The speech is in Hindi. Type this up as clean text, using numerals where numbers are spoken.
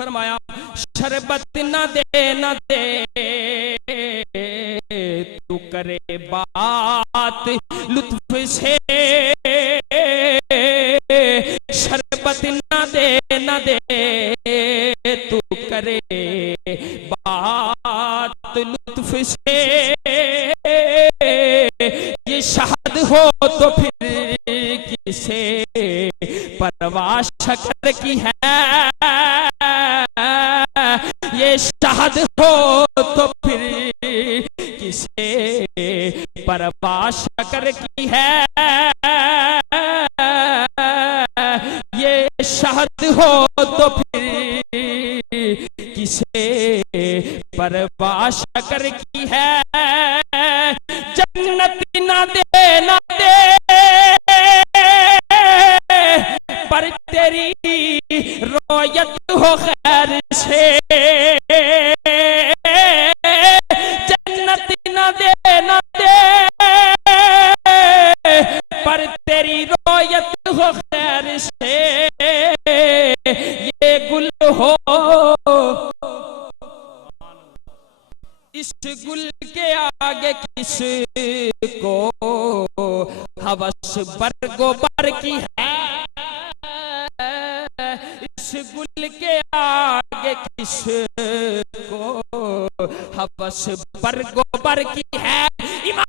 फरमाया शरबत न दे तू करे बात लुत्फ से, शरबत न दे तू करे बात लुत्फ से, ये शहद हो तो फिर किसे परवाह शक्कर की है, ये शहद हो तो फिर किसे परवाह शक्कर की है, ये शहद हो तो फिर किसे परवाह शक्कर की है, जन्नत न दे पर तेरी रोयत हो खैर से, जन्नत न दे पर तेरी रोयत हो खैर से, ये गुल हो इस गुल के आगे किस को हवस बरगोबर की है, इस गुल के आगे किस को हवस बरगोबर की